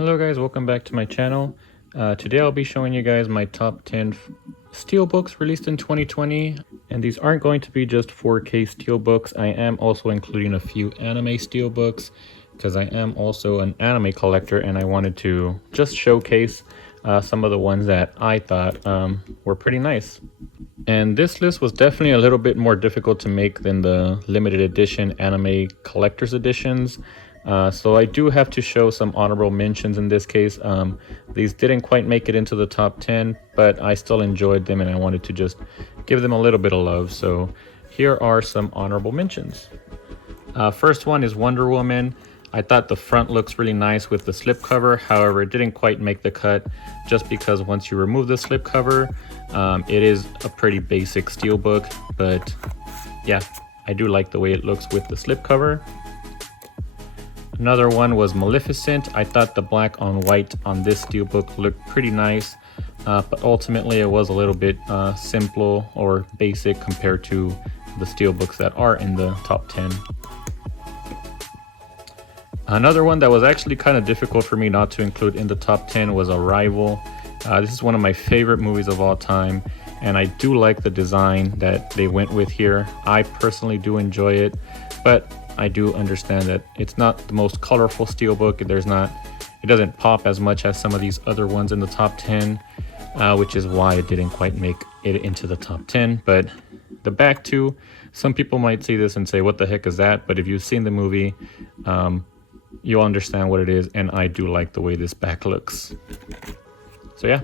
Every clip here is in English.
Hello guys, welcome back to my channel. Today I'll be showing you guys my top 10 steelbooks released in 2020, and these aren't going to be just 4K steelbooks. I am also including a few anime steelbooks because I am also an anime collector and I wanted to just showcase some of the ones that I thought were pretty nice. And this list was definitely a little bit more difficult to make than the limited edition anime collector's editions. So I do have to show some honorable mentions in this case. These didn't quite make it into the top 10, but I still enjoyed them and I wanted to just give them a little bit of love. So here are some honorable mentions. First one is Wonder Woman. I thought the front looks really nice with the slipcover. However, it didn't quite make the cut just because once you remove the slipcover, it is a pretty basic steelbook. But yeah, I do like the way it looks with the slipcover. Another one was Maleficent. I thought the black on white on this steelbook looked pretty nice, but ultimately it was a little bit simple or basic compared to the steelbooks that are in the top 10. Another one that was actually kind of difficult for me not to include in the top 10 was Arrival. This is one of my favorite movies of all time, and I do like the design that they went with here. I personally do enjoy it, but I do understand that it's not the most colorful steelbook. It doesn't pop as much as some of these other ones in the top 10, which is why it didn't quite make it into the top 10. But the back two, some people might see this and say, what the heck is that? But if you've seen the movie, you'll understand what it is, and I do like the way this back looks. So yeah.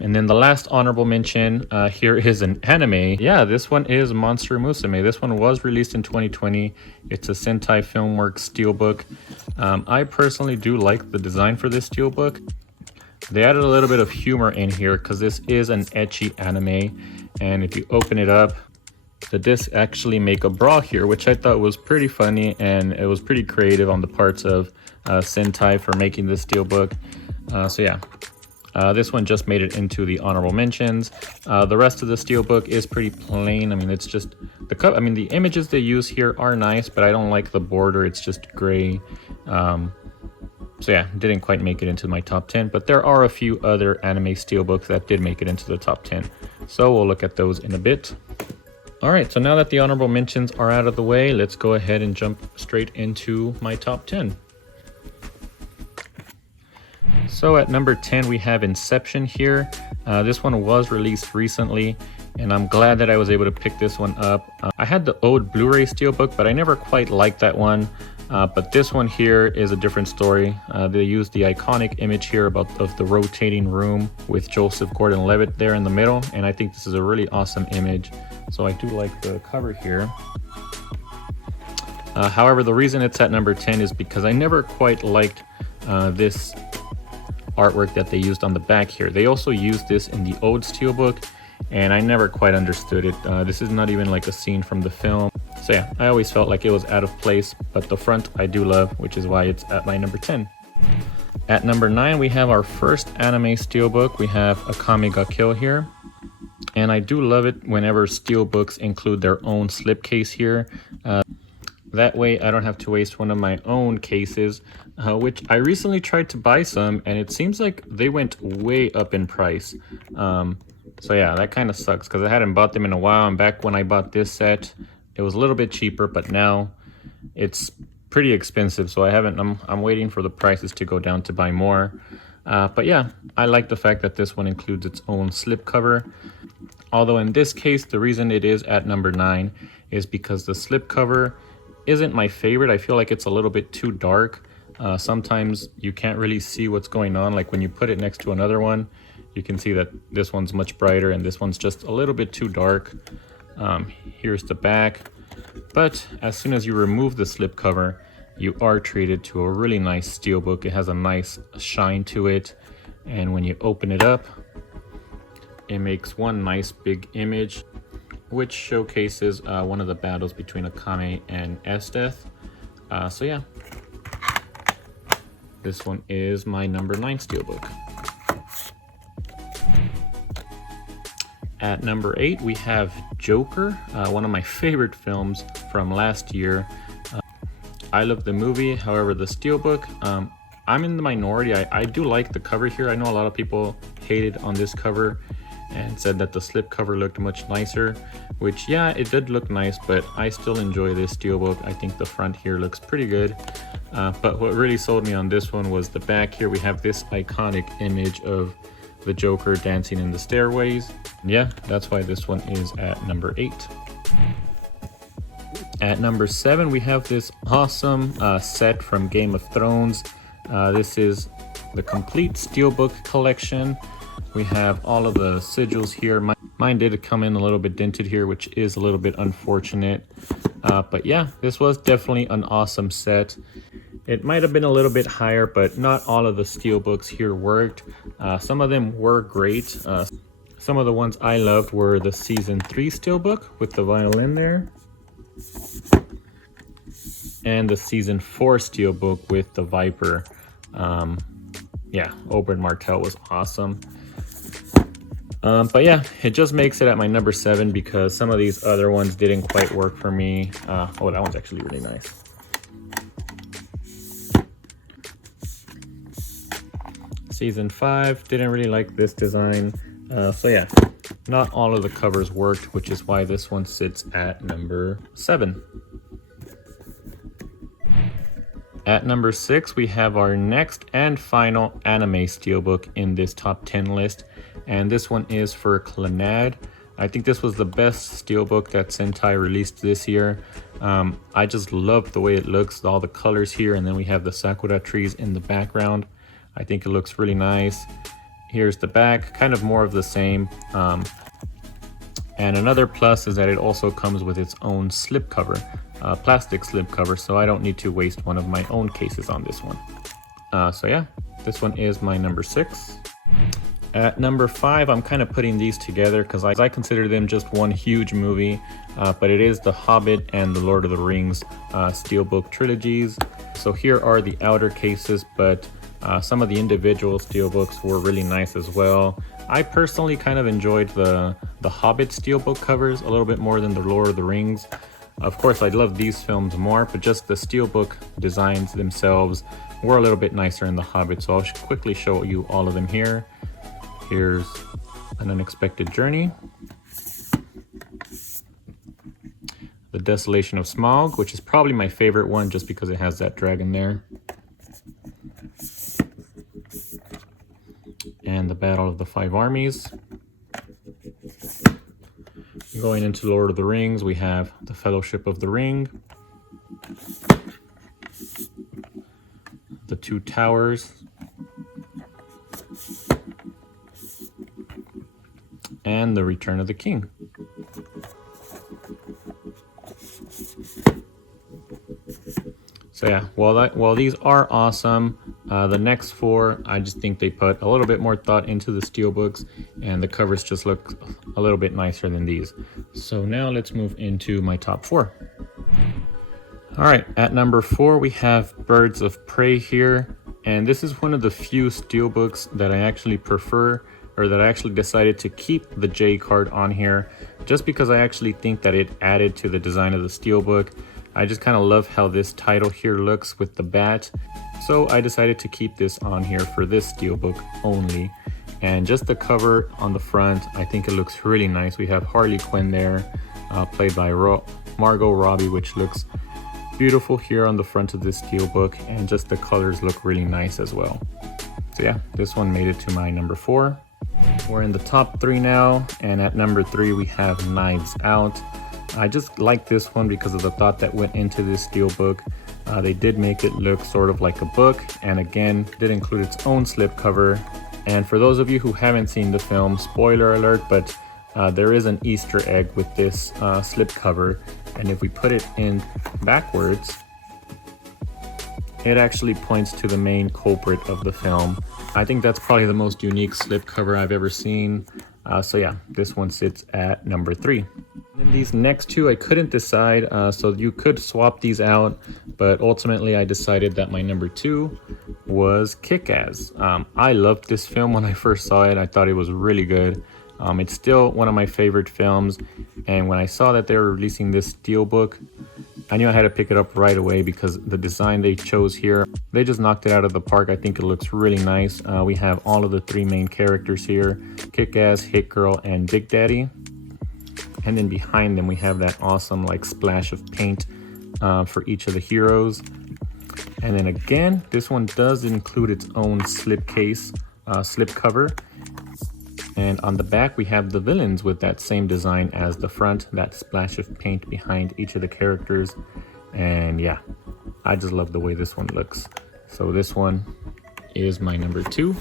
And then the last honorable mention here is an anime. Yeah, this one is Monster Musume. This one was released in 2020. It's a Sentai Filmworks steelbook. I personally do like the design for this steelbook. They added a little bit of humor in here because this is an ecchi anime. And if you open it up, the discs actually make a bra here, which I thought was pretty funny, and it was pretty creative on the parts of Sentai for making this steelbook. So yeah. This one just made it into the honorable mentions. The rest of the steelbook is pretty plain. I mean, it's just the images they use here are nice, but I don't like the border. It's just gray. So yeah, didn't quite make it into my top 10, but there are a few other anime steelbooks that did make it into the top 10. So we'll look at those in a bit. All right, so now that the honorable mentions are out of the way, let's go ahead and jump straight into my top 10. So at number 10, we have Inception here. This one was released recently, and I'm glad that I was able to pick this one up. I had the old Blu-ray steelbook, but I never quite liked that one. But this one here is a different story. They used the iconic image here of the rotating room with Joseph Gordon-Levitt there in the middle, and I think this is a really awesome image. So I do like the cover here. However, the reason it's at number 10 is because I never quite liked this artwork that they used on the back here. They also used this in the old steelbook, and I never quite understood it. This is not even like a scene from the film. So yeah, I always felt like it was out of place, but the front I do love, which is why it's at my number 10. At number 9, we have our first anime steelbook. We have Akami Got Kill here. And I do love it whenever steelbooks include their own slipcase here. That way I don't have to waste one of my own cases, which I recently tried to buy some, and it seems like they went way up in price. So yeah, that kind of sucks because I hadn't bought them in a while, and back when I bought this set, it was a little bit cheaper, but now it's pretty expensive, so I'm waiting for the prices to go down to buy more. But yeah, I like the fact that this one includes its own slipcover. Although in this case, the reason it is at number 9 is because the slipcover isn't my favorite. I feel like it's a little bit too dark. Sometimes you can't really see what's going on. Like when you put it next to another one, you can see that this one's much brighter and this one's just a little bit too dark. Here's the back. But as soon as you remove the slipcover, you are treated to a really nice steelbook. It has a nice shine to it. And when you open it up, it makes one nice big image, which showcases one of the battles between Akame and Esdeath. So yeah, this one is my number 9 steelbook. At number 8, we have Joker, one of my favorite films from last year. I love the movie, however the steelbook, I'm in the minority. I do like the cover here. I know a lot of people hated on this cover and said that the slip cover looked much nicer, which yeah, it did look nice, but I still enjoy this Steelbook. I think the front here looks pretty good. But what really sold me on this one was the back here. We have this iconic image of the Joker dancing in the stairways. Yeah, that's why this one is at number 8. At number 7, we have this awesome set from Game of Thrones. This is the complete Steelbook collection. We have all of the sigils here. Mine did come in a little bit dented here, which is a little bit unfortunate. But yeah, this was definitely an awesome set. It might have been a little bit higher, but not all of the Steelbooks here worked. Some of them were great. Some of the ones I loved were the Season 3 Steelbook with the violin there, and the Season 4 Steelbook with the Viper. Yeah, Oberyn Martell was awesome. But yeah, it just makes it at my number 7 because some of these other ones didn't quite work for me. Oh, that one's actually really nice. Season 5, didn't really like this design. So yeah, not all of the covers worked, which is why this one sits at number 7. At number 6, we have our next and final anime Steelbook in this top 10 list. And this one is for Clannad. I think this was the best Steelbook that Sentai released this year. I just love the way it looks, all the colors here, and then we have the Sakura trees in the background. I think it looks really nice. Here's the back, kind of more of the same. And another plus is that it also comes with its own slip cover, plastic slip cover, so I don't need to waste one of my own cases on this one. So yeah, this one is my number 6. At number 5, I'm kind of putting these together because I consider them just one huge movie, but it is the Hobbit and the Lord of the Rings Steelbook trilogies. So here are the outer cases, but some of the individual Steelbooks were really nice as well. I personally kind of enjoyed the Hobbit Steelbook covers a little bit more than the Lord of the Rings. Of course, I love these films more, but just the Steelbook designs themselves were a little bit nicer in the Hobbit, so I'll quickly show you all of them here. Here's An Unexpected Journey, The Desolation of Smaug, which is probably my favorite one just because it has that dragon there, and The Battle of the Five Armies. Going into Lord of the Rings, we have The Fellowship of the Ring, The Two Towers, and The Return of the King. So yeah, while these are awesome, the next 4, I just think they put a little bit more thought into the Steelbooks, and the covers just look a little bit nicer than these. So now let's move into my top 4. All right, at number 4, we have Birds of Prey here, and this is one of the few Steelbooks that I actually prefer, or that I actually decided to keep the J card on here, just because I actually think that it added to the design of the Steelbook. I just kind of love how this title here looks with the bat, so I decided to keep this on here for this Steelbook only. And just the cover on the front, I think it looks really nice. We have Harley Quinn there, played by Margot Robbie, which looks beautiful here on the front of this Steelbook, and just the colors look really nice as well. So yeah, this one made it to my number 4. We're in the top 3 now, and at number 3 we have Knives Out. I just like this one because of the thought that went into this Steelbook. They did make it look sort of like a book, and again, did include its own slip cover. And for those of you who haven't seen the film, spoiler alert, but there is an Easter egg with this slip cover, and if we put it in backwards, it actually points to the main culprit of the film. I think that's probably the most unique slip cover I've ever seen. So yeah, this one sits at number 3. And these next 2 I couldn't decide, so you could swap these out, but ultimately I decided that my number 2 was Kick-Ass. I loved this film when I first saw it. I thought it was really good. It's still one of my favorite films, and when I saw that they were releasing this Steelbook, I knew I had to pick it up right away because the design they chose here, they just knocked it out of the park. I think it looks really nice. We have all of the 3 main characters here, Kick-Ass, Hit Girl, and Big Daddy. And then behind them we have that awesome like splash of paint for each of the heroes. And then again, this one does include its own slip case, slip cover. And on the back we have the villains with that same design as the front, that splash of paint behind each of the characters. And yeah, I just love the way this one looks. So this one is my number 2.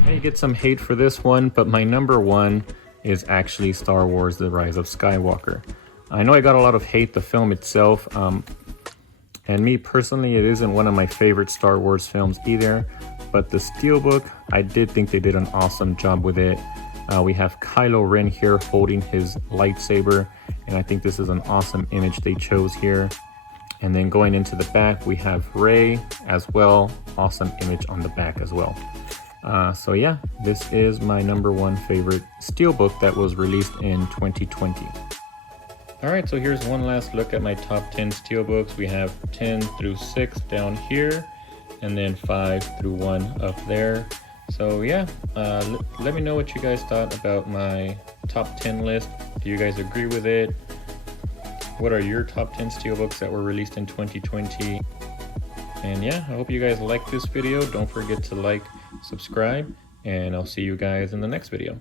I may get some hate for this one, but my number 1 is actually Star Wars: The Rise of Skywalker. I know I got a lot of hate, the film itself, and me personally, it isn't one of my favorite Star Wars films either. But the Steelbook, I did think they did an awesome job with it. We have Kylo Ren here holding his lightsaber, and I think this is an awesome image they chose here. And then going into the back, we have Rey as well. Awesome image on the back as well. So yeah, this is my number 1 favorite Steelbook that was released in 2020. Alright, so here's one last look at my top 10 Steelbooks. We have 10 through 6 down here, and then 5 through 1 up there. So yeah, let me know what you guys thought about my top 10 list. Do you guys agree with it? What are your top 10 Steelbooks that were released in 2020? And yeah, I hope you guys liked this video. Don't forget to like, subscribe, and I'll see you guys in the next video.